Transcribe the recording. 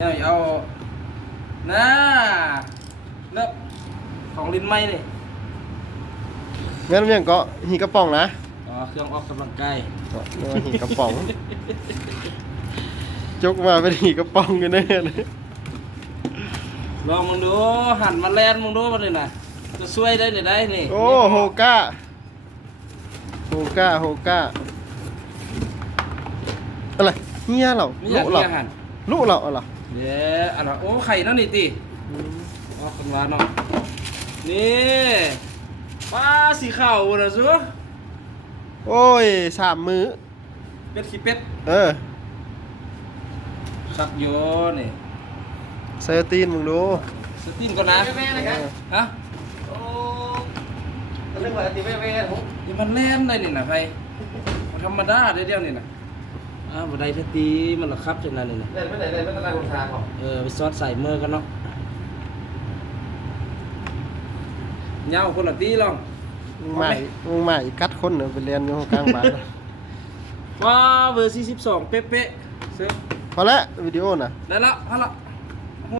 เอาน่าเนอะของลิ้นไม้เลย งั้นมันยังก็หีกระป๋องนะ อ๋อเครื่องออกกำลังกาย เรียกว่าหีกระป๋องจกมาเป็นหีกระป๋องกันแน่เลย ลองมึงดูหันมาแลนมึงดูมันเลยนะจะช่วยได้หรือได้นี่ โอ้โฮก้าโฮก้าอะไรเฮียเหรอ ไม่อยาก เหรอ เรียกหัน ลูกเหรอเหรอ เดี๋ยวอันนั้นโอ้ไข่นั่นนี่ตีอ๋อคนหวานเนาะนี่ปลาสีขาวนะซู โอ้ย3 มื้อ เป็ดขี้เป็ด เออ ขับโยนี่ ใส่ตีนมึงดู สตินก่อนนะฮะ โอ้เรื่องปกติไม่ผม นี่มันแล่นได้นี่นะไฟมันธรรมดาเดียวนี่นะบันไดสตีมันหรอครับจังนั้นนี่นะ เล่นไม่ไหนเล่นไม่ตะไคร้ของทางของ ไปซอสใส่มือกันเนาะเหงาคนละตีลอง มึงใหม่กัดคนเนอะไปเรียนอยู่กลางบ้าน ว้าเวอร์42เป๊ะๆเสร็จ พอแล้ววิดีโอน่ะ ได้แล้วเอาละ